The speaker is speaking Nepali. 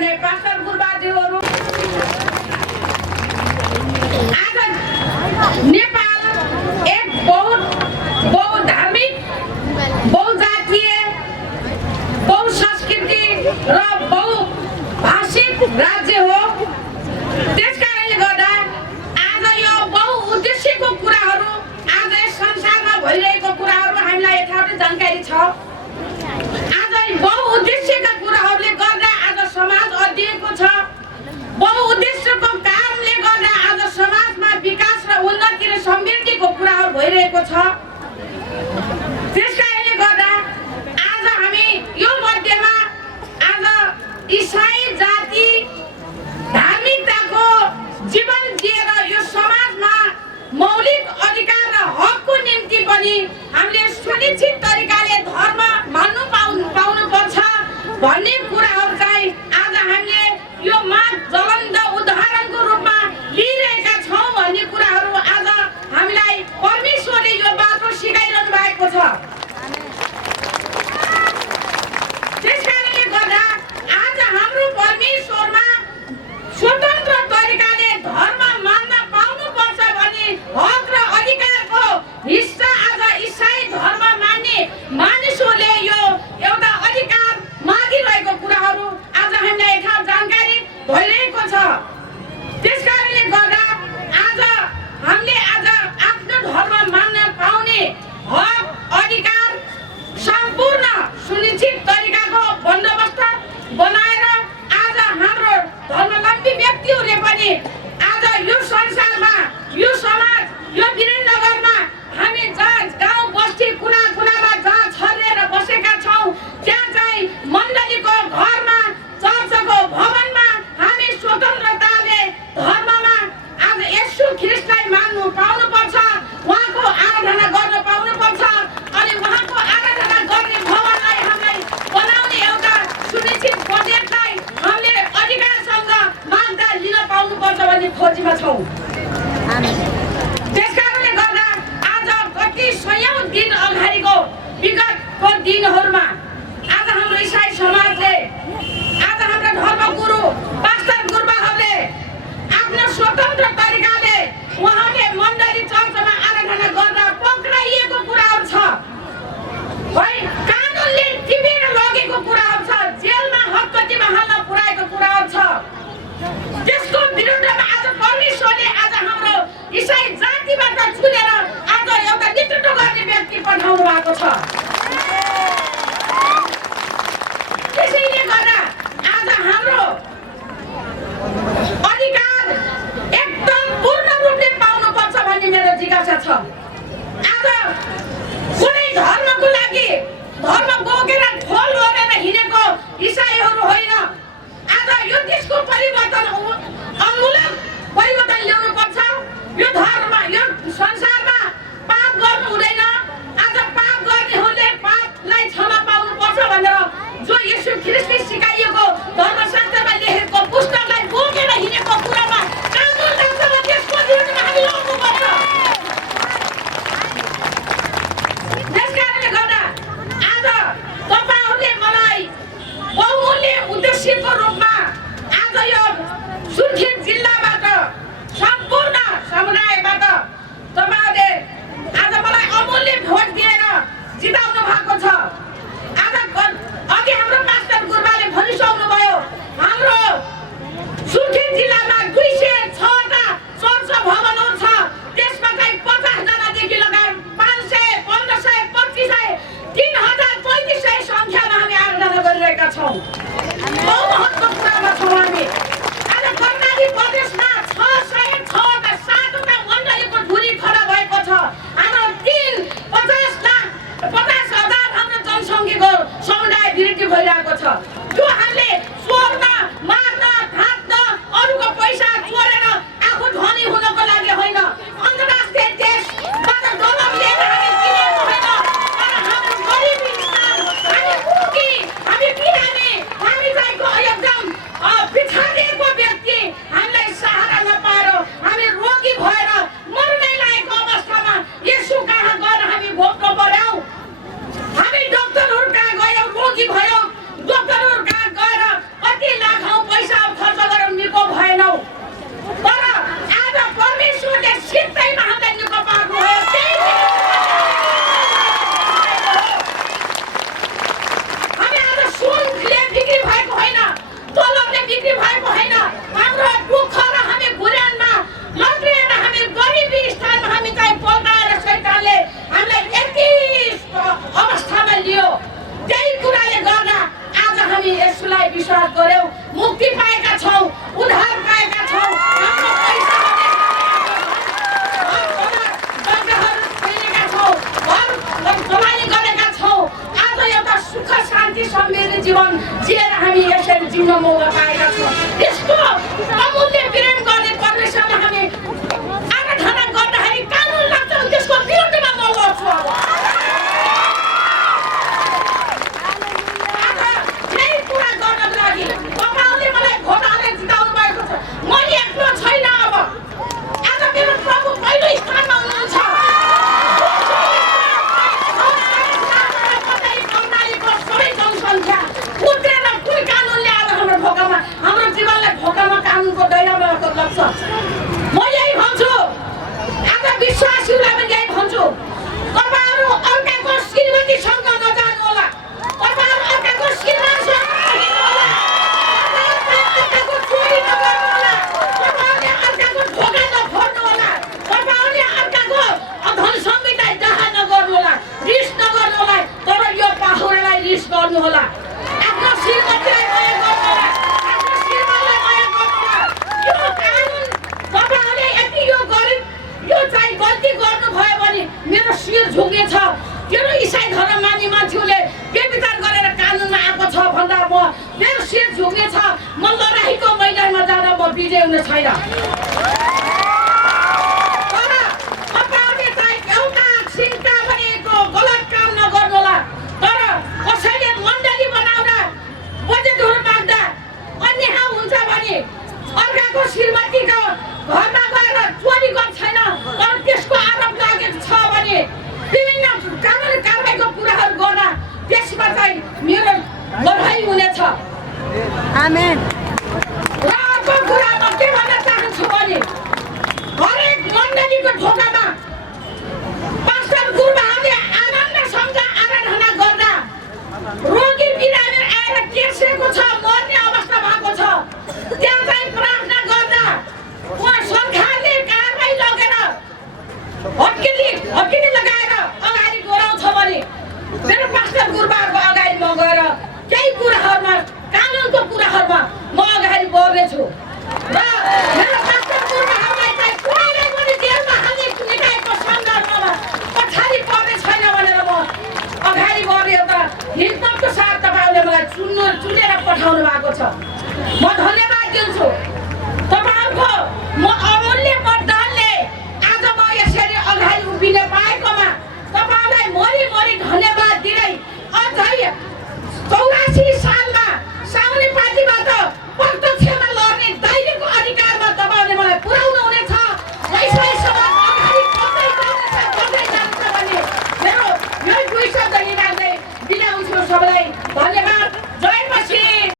नै पास्टर गुरुबाज्यूहरू आज नेपाल एक बहुधार्मिक बहुजातीय बहुसंस्कृति र बहुभाषिक राज्य हो। त्यसकारणले गर्दा आज यो बहुउद्देश्यको कुराहरू आज संसारमा भइरहेको कुराहरू हामीलाई यथार्थ जानकारी छ। आज बहुउद्देश्यका कुराहरूले गर्दा आज समाज अड्डिएको छ। बहुउद्देश्यको कामले गर्दा आज समाजमा विकास र उन्नति र समृद्धिको कुराहरू भइरहेको छ। त्यसकारणले गर्दा आज हामी यो मध्येमा आज इसाई जाति धार्मिकताको जीवन जिएर यो समाजमा मौलिक अधिकार र हकको निम्ति पनि हामीले सुनिश्चित तरिकाले धर्म मान्नु पाउनुपर्छ भन्ने कुराहरू चाहिँ आज हामीले यो ज्वलन्त उदाहरणको रूपमा लिइरहेका छौँ भन्ने कुराहरू आज हामीलाई परमेश्वरले यो बाटो सिकाइरहनु भएको छ। त्यसकारणले गर्दा आज हाम्रो परमेश्वरमा स्वतन्त्र तरिकाले धर्म मान्न पाउनुपर्छ भन्ने हक र अधिकारको हिस्सा आज इसाई धर्म मान्ने मानिसहरूले यो एउटा अधिकार मागिरहेको कुराहरू आज हामीलाई यथार्थ जानकारी भइरहेको छ। त्यसकारणले गर्दा आज हामीले आज आफ्नो धर्म मान्न पाउने हक अधिकार सम्पूर्ण सुनिश्चित तरिकाको बन्दोबस्त बनाएर आज हाम्रो धर्मावलम्बी व्यक्तिहरूले पनि आज यो संसारमा यो समाज यो वीरेन्द्रनगरमा हामी जहाँ गाउँ बस्ती कुना कुनामा जहाँ छरिएर बसेका छौँ त्यहाँ चाहिँ मण्डलीको घरमा चर्चको भवनमा हामी स्वतन्त्रताले धर्ममा आज येशू ख्रीष्टलाई मान्नु पाउनुपर्छ, उहाँको आराधना गर्न पाउनुपर्छ अनि उहाँको आराधना गर्ने भवनलाई हामीलाई बनाउने एउटा सुनिश्चित बजेटलाई हामीले अधिकारसँग माग्दा लिन पाउनुपर्छ भन्ने खोजीमा छौँ। त्यसकारणले गर्दा आज कति सयौं दिन अगाडिको विगतको दिनहरूमा आज हाम्रो इसाई समाजले आज हाम्रा धर्मगुरु पास्टर गुरुबाहरूले आफ्नो स्वतन्त्र तरिकाले उहाँले मण्डली चर्चमा आराधना गर्दा पक्राइएको कुराहरू छ है, कानुनले टिपेर लगेको कुराहरू छ, जेलमा हत्कतीमा हाल्न पुर्याएको कुराहरू छ। त्यसको विरुद्धमा आज परमेश्वरले आज हाम्रो इसाई जातिबाट छुनेर आज एउटा नेतृत्व गर्ने व्यक्ति पठाउनु भएको छ। त्यसैले गर्दा आज हाम्रो अधिकार एकदम पूर्ण रूपले पाउनुपर्छ भन्ने मेरो जिज्ञासा छ। आज कुनै धर्मको लागि धर्म बोकेर खोल ओरेर हिँडेको इसाईहरू होइन। आज यो देशको परिवर्तन अनुकूलन परिवर्तन ल्याउनु पर्छ। यो धर्म यो संसारमा पाप गर्नु हुँदैन। आज पाप गर्नेहरूले पापलाई क्षमा पाउनुपर्छ भनेर जो येशू ख्रीष्टले सिकाइएको धर्मशास्त्रमा लेखेको पुस्तकलाई बोकेर हिँडेको कुरामा कानुन शास्त्रमा त्यसको विरुद्धमा हामी लड्नुपर्छ। त्यसकारणले गर्दा आज तपाईँहरूले मलाई बहुमूल्य उद्देश्यको रूपमा आज यो सुर्खेत जिल्लाबाट सम्पूर्ण समुदायबाट तपाईँहरूले आज मलाई अमूल्य भोट दिएर जिताउनु भएको छ। आज अघि हाम्रो पास्टर जिउन मौका पाएका छौँ। यस्तो अमूल्य प्रेम गर्ने परमेश्वरलाई हामी आराधना गर्दाखेरि कानुन लाग्छ भने त्यसको विरुद्धमा म लड्छु। अब यही कुरा गर्नको लागि तपाईँहरूले मलाई भोट हालेर जिताउनु भएको छ। म एक्लो छैन। अब आज मेरो प्रभु पहिलो स्थानमा हुनुहुन्छ। सबै जनसङ्ख्या उत्रेर कुन कानुनले आज हाम्रो भोकामा हाम्रो जीवनलाई भोकामा कानुनको दैरामा लाग्छ। म यही भन्छु, आज विश्वासीलाई पनि यही भन्छु, तपाईँहरू अर्काको श्रीमतीसँग नजानु होला। तपाईँहरू अर्काको श्रीमानसँग नहिँड्नु होला। अर्काको चोरी नगर्नु होला। तपाईँहरूले अर्काको ढोका नफोड्नु होला। तपाईँहरूले अर्काको धन सम्पत्तिलाई दाहा नगर्नु होला, रिस नगर्नु होला। तर यो पाहुरालाई रिस गर्नु होला। आफ्नो श्रीमतीलाई माया गर्नु होला। आफ्नो श्रीमानलाई माया गर्नु होला। यो कानुन तपाईँहरूले यति यो गरे, यो चाहिँ गल्ती गर्नुभयो भने मेरो शिर झुक्नेछ। तेरो इसाई धर्म मान्ने मान्छेले व्यभिचार गरेर कानुनमा आएको छ भन्दा मेरो शिर झुक्नेछ। म लडाइँको मैदानमा जाँदा म विजय हुने छैन। तर तपाईँहरूले चाहिँ एउटा सिन्का भनेको गलत काम नगर्नु होला। तर कसैले मण्डली बनाउँदा बजेटहरू माग्दा अन्याय हुन्छ भने अर्काको श्रीमतीको घरमा गएर चोरी गर्छ छैन, तर त्यसको आरोप लागेको छ भने विभिन्न कानुनी कारबाहीको कुराहरू गर्दा त्यसमा चाहिँ मेरो लडाइँ हुनेछ। आमेन। र अर्को कुरा म के भन्न चाहन्छु भने हरेक मण्डलीको ढोकामा पास्टर गुरुबाहरूले आनन्दसँग आराधना गर्दा रोगी बिरामी आएर तेर्सेको छ, मर्ने अवस्था भएको छ, त्यहाँ चाहिँ प्रार्थना गर्दा उहाँ सरकारले कारबाही लगेर हत्केली लगाएर अगाडि गराउँछ भने मेरो पास्टर गुरुबाहरूको अगाडि म गएर केही कुराहरूमा कानुनको कुराहरूमा म अगाडि बढ्नेछु। र मेरो पास्टर गुरुबाहरूलाई चाहिँ कुनैले पनि जेलमा हाल्ने निकायको सन्दर्भमा पछाडि पर्ने छैन भनेर म अगाडि बढ्ने एउटा हिम्मतको साथ तपाईँहरूले मलाई चुनेर पठाउनु भएको छ। म धन्यवाद दिन्छु। तपाईँहरूको म अमूल्य मतदान